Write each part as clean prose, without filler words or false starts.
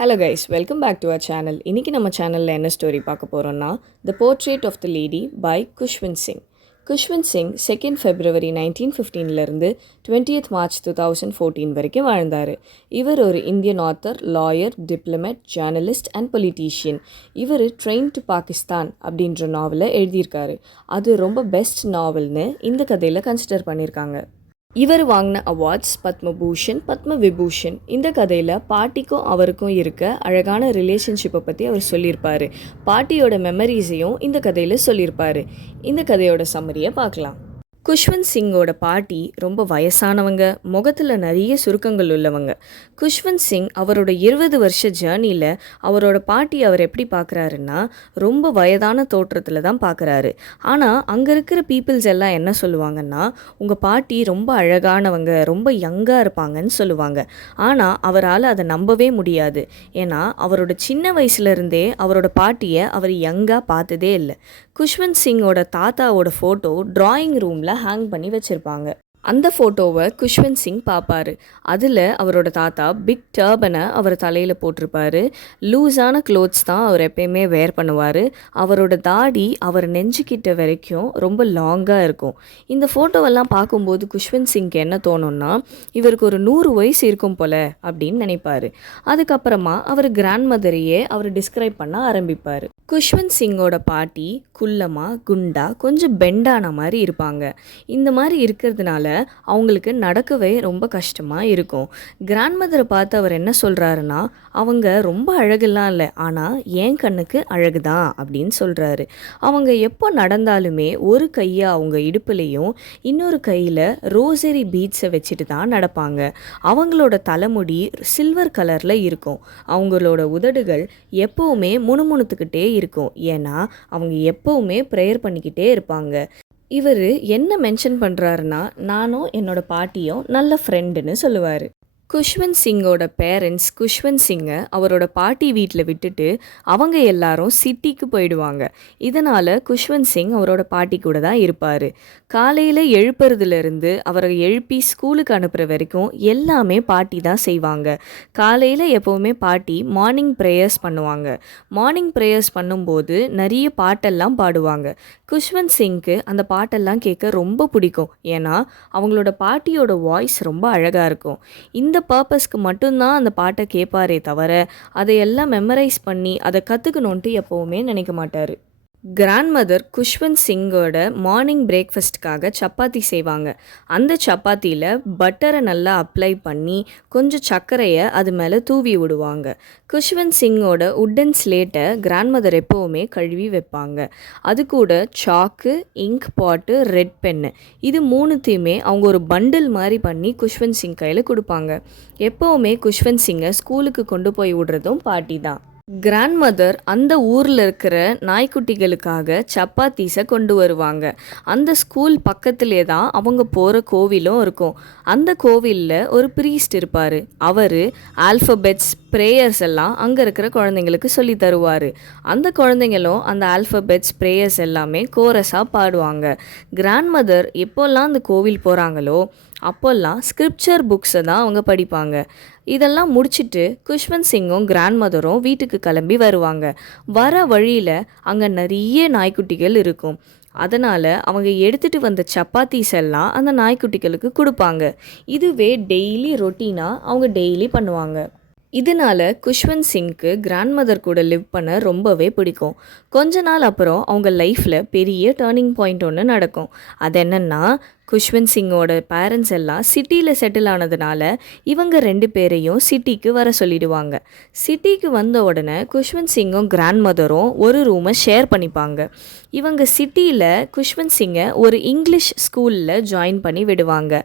Hello guys, welcome back to our channel. இன்றைக்கி நம்ம சேனலில் என்ன ஸ்டோரி பார்க்க போகிறோன்னா the portrait of the lady by Khushwant Singh. Khushwant Singh 2 February 1915 20th March 2014 வரைக்கும் வாழ்ந்தார். இவர் ஒரு Indian author, lawyer, diplomat, journalist and politician. இவர் ட்ரெயின் டு பாகிஸ்தான் அப்படின்ற நாவலை எழுதியிருக்காரு. அது ரொம்ப பெஸ்ட் நாவல்னு இந்த கதையில் கன்சிடர் பண்ணியிருக்காங்க. இவர் வாங்கின அவார்ட்ஸ் பத்மபூஷன், பத்ம விபூஷன். இந்த கதையில் பாட்டிக்கும் அவருக்கும் இருக்க அழகான ரிலேஷன்ஷிப்பை பற்றி அவர் சொல்லியிருப்பார். பாட்டியோட மெமரிஸையும் இந்த கதையில் சொல்லியிருப்பார். இந்த கதையோட சம்மரியை பார்க்கலாம். குஷ்வந்த் சிங்கோட பாட்டி ரொம்ப வயசானவங்க, முகத்தில் நிறைய சுருக்கங்கள் உள்ளவங்க. குஷ்வந்த் சிங் அவரோட 20 வருஷ ஜேர்னியில் அவரோட பாட்டி அவர் எப்படி பார்க்குறாருன்னா ரொம்ப வயதான தோற்றத்தில் தான் பார்க்குறாரு. ஆனால் அங்கே இருக்கிற பீப்புள்ஸ் எல்லாம் என்ன சொல்லுவாங்கன்னா, உங்கள் பாட்டி ரொம்ப அழகானவங்க, ரொம்ப யங்காக இருப்பாங்கன்னு சொல்லுவாங்க. ஆனால் அவரால் அதை நம்பவே முடியாது. ஏன்னா அவரோட சின்ன வயசுலேருந்தே அவரோட பாட்டியை அவர் யங்காக பார்த்ததே இல்லை. குஷ்வந்த் சிங்கோட தாத்தாவோட ஃபோட்டோ ட்ராயிங் ரூமில் ஹேங் பண்ணி வச்சுருப்பாங்க. அந்த ஃபோட்டோவை குஷ்வந்த் சிங் பார்ப்பார். அதில் அவரோட தாத்தா பிக் டர்பனை அவர் தலையில் போட்டிருப்பார். லூஸான க்ளோத்ஸ் தான் அவர் எப்பயுமே வேர் பண்ணுவார். அவரோட தாடி அவர் நெஞ்சுக்கிட்ட வரைக்கும் ரொம்ப லாங்காக இருக்கும். இந்த ஃபோட்டோவெல்லாம் பார்க்கும்போது குஷ்வந்த் சிங்க்கு என்ன தோணும்னா, இவருக்கு ஒரு 100 வயசு இருக்கும் போல் அப்படின்னு நினைப்பார். அதுக்கப்புறமா அவர் கிராண்ட் மதரையே அவர் டிஸ்கிரைப் பண்ண ஆரம்பிப்பார். குஷ்வந்த் சிங்கோட பாட்டி குள்ளமாக, குண்டா, கொஞ்சம் பெண்டான மாதிரி இருப்பாங்க. இந்த மாதிரி இருக்கிறதுனால அவங்களுக்கு நடக்கவே ரொம்ப கஷ்டமாக இருக்கும். கிராண்ட் மதரை பார்த்து அவர் என்ன சொல்கிறாருன்னா, அவங்க ரொம்ப அழகுலாம் இல்லை, ஆனால் என் கண்ணுக்கு அழகு தான் அப்படின்னு சொல்கிறாரு. அவங்க எப்போ நடந்தாலுமே ஒரு கையை அவங்க இடுப்புலையும் இன்னொரு கையில் ரோசரி பீட்ஸை வச்சுட்டு தான் நடப்பாங்க. அவங்களோட தலைமுடி சில்வர் கலரில் இருக்கும். அவங்களோட உதடுகள் எப்போவுமே முணுமுணுத்துக்கிட்டே இருக்கும். ஏன்னா அவங்க எப்போவுமே ப்ரேயர் பண்ணிக்கிட்டே இருப்பாங்க. இவர் என்ன மென்ஷன் பண்ணுறாருன்னா, நானும் என்னோட பாட்டியும் நல்ல ஃப்ரெண்டுன்னு சொல்லுவார். குஷ்வந்த் சிங்கோட பேரண்ட்ஸ் குஷ்வந்த் சிங்கை அவரோட பாட்டி வீட்டில் விட்டுட்டு அவங்க எல்லாரும் சிட்டிக்கு போயிடுவாங்க. இதனால் குஷ்வந்த் சிங் அவரோட பாட்டி கூட தான் இருப்பார். காலையில் எழுப்புறதுலேருந்து அவரை எழுப்பி ஸ்கூலுக்கு அனுப்புகிற வரைக்கும் எல்லாமே பாட்டி தான் செய்வாங்க. காலையில் எப்போவுமே பாட்டி மார்னிங் ப்ரேயர்ஸ் பண்ணுவாங்க. மார்னிங் ப்ரேயர்ஸ் பண்ணும்போது நிறைய பாட்டெல்லாம் பாடுவாங்க. குஷ்வந்த் சிங்க்கு அந்த பாட்டெல்லாம் கேட்க ரொம்ப பிடிக்கும். ஏன்னா அவங்களோட பாட்டியோட வாய்ஸ் ரொம்ப அழகாக இருக்கும். இந்த பர்பஸ்க்கு மட்டும்தான் அந்த பாட்டை கேட்பாரே தவிர அதையெல்லாம் மெமரைஸ் பண்ணி அதை கற்றுக்கணுன்ட்டு எப்போவுமே நினைக்க மாட்டார். கிராண்ட் மதர் குஷ்வந்த் சிங்கோட மார்னிங் பிரேக்ஃபாஸ்ட்டுக்காக சப்பாத்தி செய்வாங்க. அந்த சப்பாத்தியில் பட்டரை நல்லா அப்ளை பண்ணி கொஞ்சம் சர்க்கரையை அது மேலே தூவி விடுவாங்க. குஷ்வந்த் சிங்கோட உட்டன் ஸ்லேட்டை கிராண்ட் மதர் எப்போவுமே கழுவி வைப்பாங்க. அது கூட சாக்கு, இங்க் பாட்டு, ரெட் பென்னு, இது மூணுத்தையுமே அவங்க ஒரு பண்டில் மாதிரி பண்ணி குஷ்வந்த் சிங் கையில் கொடுப்பாங்க. எப்போவுமே குஷ்வந்த் சிங்கை ஸ்கூலுக்கு கொண்டு போய் விடுறதும் பாட்டி தான். கிராண்ட் மதர் அந்த ஊரில் இருக்கிற நாய்க்குட்டிகளுக்காக சப்பாத்தீஸை கொண்டு வருவாங்க. அந்த ஸ்கூல் பக்கத்திலே தான் அவங்க போகிற கோவிலும் இருக்கும். அந்த கோவிலில் ஒரு ப்ரீஸ்ட் இருப்பார். அவர் ஆல்ஃபபெட்ஸ், ப்ரேயர்ஸ் எல்லாம் அங்கே இருக்கிற குழந்தைங்களுக்கு சொல்லி தருவார். அந்த குழந்தைங்களும் அந்த ஆல்ஃபபெட்ஸ், ப்ரேயர்ஸ் எல்லாமே கோரஸாக பாடுவாங்க. கிராண்ட் மதர் எப்போல்லாம் அந்த கோவில் போகிறாங்களோ அப்போல்லாம் ஸ்கிரிப்சர் புக்ஸை தான் அவங்க படிப்பாங்க. இதெல்லாம் முடிச்சுட்டு குஷ்வந்த் சிங்கும் கிராண்ட் மதரும் வீட்டுக்கு கிளம்பி வருவாங்க. வர வழியில் அங்கே நிறைய நாய்க்குட்டிகள் இருக்கும். அதனால் அவங்க எடுத்துகிட்டு வந்த சப்பாத்தீஸ் எல்லாம் அந்த நாய்க்குட்டிகளுக்கு கொடுப்பாங்க. இதுவே டெய்லி ரொட்டீனாக அவங்க டெய்லி பண்ணுவாங்க. இதனால் குஷ்வந்த் சிங்க்கு கிராண்ட் மதர் கூட லிவ் பண்ண ரொம்பவே பிடிக்கும். கொஞ்ச நாள் அப்புறம் அவங்க லைஃப்பில் பெரிய டேர்னிங் பாயிண்ட் ஒன்று நடக்கும். அது என்னென்னா, குஷ்வந்த் சிங்கோட பேரண்ட்ஸ் எல்லாம் சிட்டியில் செட்டில் ஆனதுனால இவங்க 2 பேரையும் சிட்டிக்கு வர சொல்லிடுவாங்க. சிட்டிக்கு வந்த உடனே குஷ்வந்த் சிங்கும் கிராண்ட் மதரும் ஒரு ரூமை ஷேர் பண்ணிப்பாங்க. இவங்க சிட்டியில் குஷ்வந்த் சிங்கை ஒரு இங்கிலீஷ் ஸ்கூலில் ஜாயின் பண்ணி விடுவாங்க.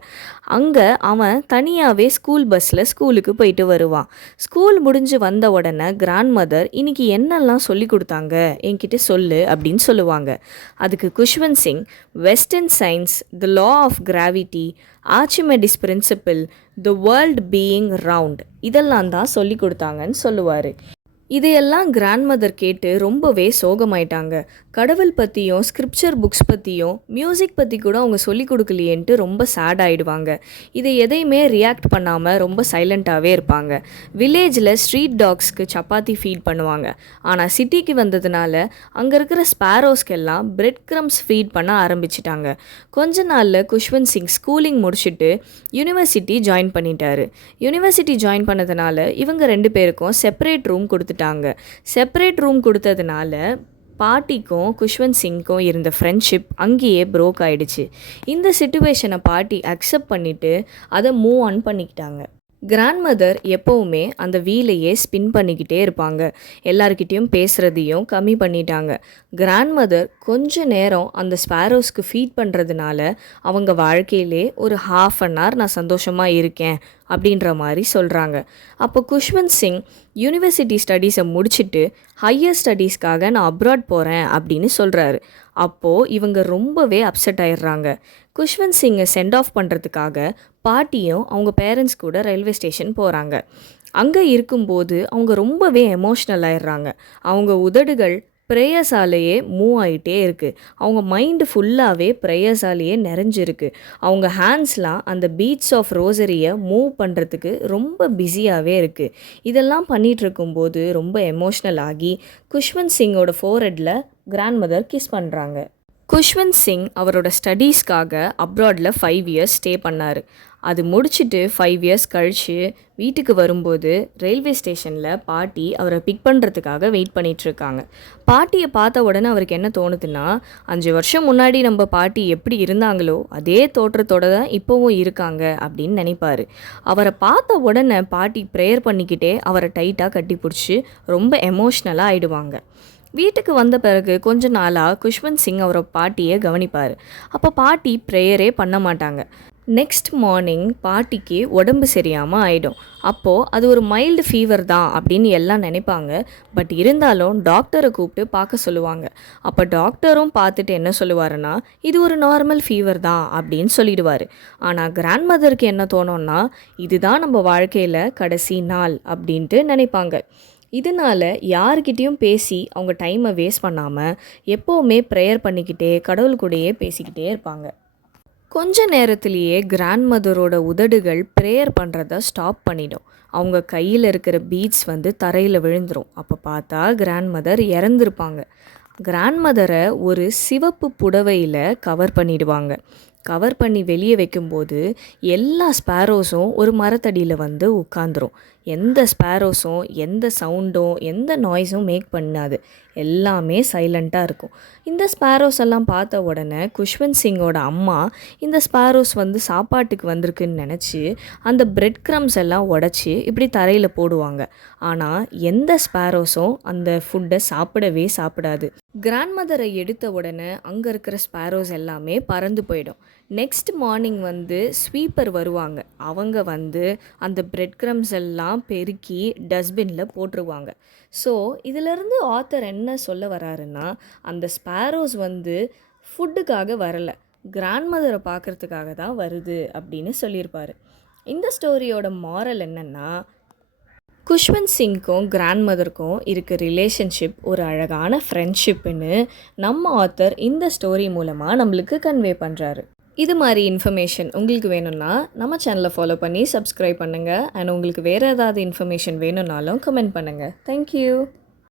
அங்கே அவன் தனியாகவே ஸ்கூல் பஸ்ஸில் ஸ்கூலுக்கு போயிட்டு வருவான். ஸ்கூல் முடிஞ்சு வந்த உடனே கிராண்ட் மதர் இன்னைக்கு என்னெல்லாம் சொல்லி கொடுத்தாங்க என்கிட்ட சொல்லு அப்படின்னு சொல்லுவாங்க. அதுக்கு Khushwant Singh western science, the law of gravity, Archimedes principle, the world being round, இதெல்லாம் தான் சொல்லி கொடுத்தாங்கன்னு சொல்லுவார். இதையெல்லாம் கிராண்ட் மதர் கேட்டு ரொம்பவே சோகமாயிட்டாங்க. கடவுள் பற்றியும் ஸ்கிரிப்சர் புக்ஸ் பற்றியும் மியூசிக் பற்றி கூட அவங்க சொல்லிக் கொடுக்கலையேன்ட்டு ரொம்ப சேட் ஆகிடுவாங்க. இதை எதையுமே ரியாக்ட் பண்ணாமல் ரொம்ப சைலண்ட்டாகவே இருப்பாங்க. வில்லேஜில் ஸ்ட்ரீட் டாக்ஸ்க்கு சப்பாத்தி ஃபீட் பண்ணுவாங்க. ஆனால் சிட்டிக்கு வந்ததுனால அங்கே இருக்கிற ஸ்பேரோஸ்க்கெல்லாம் பிரெட் க்ரம்ஸ் ஃபீட் பண்ண ஆரம்பிச்சிட்டாங்க. கொஞ்ச நாளில் குஷ்வந்த் சிங் ஸ்கூலிங் முடிச்சுட்டு யூனிவர்சிட்டி ஜாயின் பண்ணிட்டாரு. யூனிவர்சிட்டி ஜாயின் பண்ணதுனால இவங்க 2 பேருக்கும் செப்பரேட் ரூம் கொடுத்துட்டாங்க. செப்பரேட் ரூம் கொடுத்ததுனால பாட்டிக்கும் குஷ்வந்த் சிங்க்கும் இருந்த ஃப்ரெண்ட்ஷிப் அங்கேயே ப்ரோக் ஆகிடுச்சு. இந்த சிச்சுவேஷனை பாட்டி அக்செப்ட் பண்ணிவிட்டு அதை மூவ் ஆன் பண்ணிக்கிட்டாங்க. கிராண்ட் மதர் எப்போவுமே அந்த வீலையே ஸ்பின் பண்ணிக்கிட்டே இருப்பாங்க. எல்லாருக்கிட்டேயும் பேசுகிறதையும் கம்மி பண்ணிட்டாங்க. கிராண்ட் மதர் கொஞ்ச நேரம் அந்த ஸ்பேரோஸ்க்கு ஃபீட் பண்ணுறதுனால அவங்க வாழ்க்கையிலே ஒரு ½ அன் ஹவர் நான் சந்தோஷமாக இருக்கேன் அப்படின்ற மாதிரி சொல்கிறாங்க. அப்போ குஷ்வந்த் சிங் யூனிவர்சிட்டி ஸ்டடீஸை முடிச்சுட்டு ஹையர் ஸ்டடீஸ்க்காக நான் அப்ராட் போகிறேன் அப்படின்னு சொல்கிறாரு. அப்போது இவங்க ரொம்பவே அப்செட் ஆயிடுறாங்க. குஷ்வந்த் சிங்கை சென்ட் ஆஃப் பண்ணுறதுக்காக பாட்டியும் அவங்க பேரண்ட்ஸ் கூட ரயில்வே ஸ்டேஷன் போகிறாங்க. அங்கே இருக்கும்போது அவங்க ரொம்பவே எமோஷ்னல் ஆயிடுறாங்க. அவங்க உதடுகள் ப்ரேயர்ஸாலேயே மூவ் ஆகிட்டே இருக்குது. அவங்க மைண்டு ஃபுல்லாகவே ப்ரேயர்ஸாலேயே நிறைஞ்சிருக்கு. அவங்க ஹேண்ட்ஸ்லாம் அந்த பீட்ஸ் ஆஃப் ரோசரியை மூவ் பண்ணுறதுக்கு ரொம்ப பிஸியாகவே இருக்குது. இதெல்லாம் பண்ணிகிட்டு இருக்கும்போது ரொம்ப எமோஷ்னல் ஆகி குஷ்வந்த் சிங்கோட ஃபோர்ஹெட்டில் கிராண்ட் மதர் கிஸ் பண்ணுறாங்க. குஷ்வந்த் சிங் அவரோட ஸ்டடீஸ்க்காக அப்ராடில் 5 இயர்ஸ் ஸ்டே பண்ணார். அது முடிச்சுட்டு 5 இயர்ஸ் கழித்து வீட்டுக்கு வரும்போது ரயில்வே ஸ்டேஷனில் பாட்டி அவரை பிக் பண்ணுறதுக்காக வெயிட் பண்ணிகிட்ருக்காங்க. பாட்டியை பார்த்த உடனே அவருக்கு என்ன தோணுதுன்னா, 5 வருஷம் முன்னாடி நம்ம பாட்டி எப்படி இருந்தாங்களோ அதே தோற்றத்தோடு தான் இப்போவும் இருக்காங்க அப்படின்னு நினைப்பார். அவரை பார்த்த உடனே பாட்டி ப்ரேயர் பண்ணிக்கிட்டே அவரை டைட்டாக கட்டி பிடிச்சி ரொம்ப எமோஷ்னலாக ஆகிடுவாங்க. வீட்டுக்கு வந்த பிறகு கொஞ்ச நாளாக குஷ்வந்த் சிங் அவரை பாட்டியை கவனிப்பார். அப்போ பாட்டி ப்ரேயரே பண்ண மாட்டாங்க. நெக்ஸ்ட் மார்னிங் பாட்டிக்கு உடம்பு சரியாமல் ஆகிடும். அப்போது அது ஒரு மைல்டு ஃபீவர் தான் அப்படின்னு எல்லாம் நினைப்பாங்க. பட் இருந்தாலும் டாக்டரை கூப்பிட்டு பார்க்க சொல்லுவாங்க. அப்போ டாக்டரும் பார்த்துட்டு என்ன சொல்லுவாருன்னா, இது ஒரு நார்மல் ஃபீவர் தான் அப்படின்னு சொல்லிடுவார். ஆனால் கிராண்ட் மதருக்கு என்ன தோணும்னா, இதுதான் நம்ம வாழ்க்கையில் கடைசி நாள் அப்படின்ட்டு நினைப்பாங்க. இதனால் யார்கிட்டையும் பேசி அவங்க டைமை வேஸ்ட் பண்ணாமல் எப்போவுமே ப்ரேயர் பண்ணிக்கிட்டே கடவுள் கூடயே பேசிக்கிட்டே இருப்பாங்க. கொஞ்ச நேரத்திலேயே கிராண்ட் மதரோட உதடுகள் ப்ரேயர் பண்ணுறத ஸ்டாப் பண்ணிடும். அவங்க கையில் இருக்கிற பீட்ஸ் தரையில் விழுந்துடும். அப்போ பார்த்தா கிராண்ட் மதர் இறந்துருப்பாங்க. கிராண்ட் மதரை ஒரு சிவப்பு புடவையில் கவர் பண்ணிடுவாங்க. கவர் பண்ணி வெளியே வைக்கும்போது எல்லா ஸ்பேரோஸும் ஒரு மரத்தடியில் உட்காந்துரும். எந்த ஸ்பேரோஸும் எந்த சவுண்டும் எந்த நாய்ஸும் மேக் பண்ணாது. எல்லாமே சைலண்ட்டாக இருக்கும். இந்த ஸ்பேரோஸ் எல்லாம் பார்த்த உடனே குஷ்வந்த் சிங்கோட அம்மா இந்த ஸ்பேரோஸ் சாப்பாட்டுக்கு வந்திருக்குன்னு நினச்சி அந்த பிரெட் க்ரம்ஸ் எல்லாம் உடச்சி இப்படி தரையில் போடுவாங்க. ஆனால் எந்த ஸ்பேரோஸும் அந்த ஃபுட்டை சாப்பிடாது. கிராண்ட் மதரை எடுத்த உடனே அங்கே இருக்கிற ஸ்பேரோஸ் எல்லாமே பறந்து போயிடும். நெக்ஸ்ட் மார்னிங் ஸ்வீப்பர் வருவாங்க. அவங்க அந்த பிரெட் க்ரம்ஸ் எல்லாம் பெருக்கி டஸ்ட்பினில் போட்டுருவாங்க. ஸோ இதிலிருந்து ஆத்தர் என்ன சொல்ல வராருன்னா, அந்த ஸ்பேரோஸ் ஃபுட்டுக்காக வரலை, கிராண்ட் மதரை பார்க்குறதுக்காக தான் வருது அப்படின்னு சொல்லியிருப்பார். இந்த ஸ்டோரியோட மாரல் என்னென்னா, குஷ்வந்த் சிங்க்கும் கிராண்ட் மதருக்கும் இருக்க ரிலேஷன்ஷிப் ஒரு அழகான ஃப்ரெண்ட்ஷிப்புன்னு நம்ம ஆத்தர் இந்த ஸ்டோரி மூலமாக நம்மளுக்கு கன்வே பண்ணுறாரு. இது மாதிரி இன்ஃபர்மேஷன் உங்களுக்கு வேணும்னா நம்ம சேனலை ஃபாலோ பண்ணி சப்ஸ்கிரைப் பண்ணுங்கள். அண்ட் உங்களுக்கு வேறு ஏதாவது இன்ஃபர்மேஷன் வேணும்னாலும் கமெண்ட் பண்ணுங்கள். தேங்க்யூ.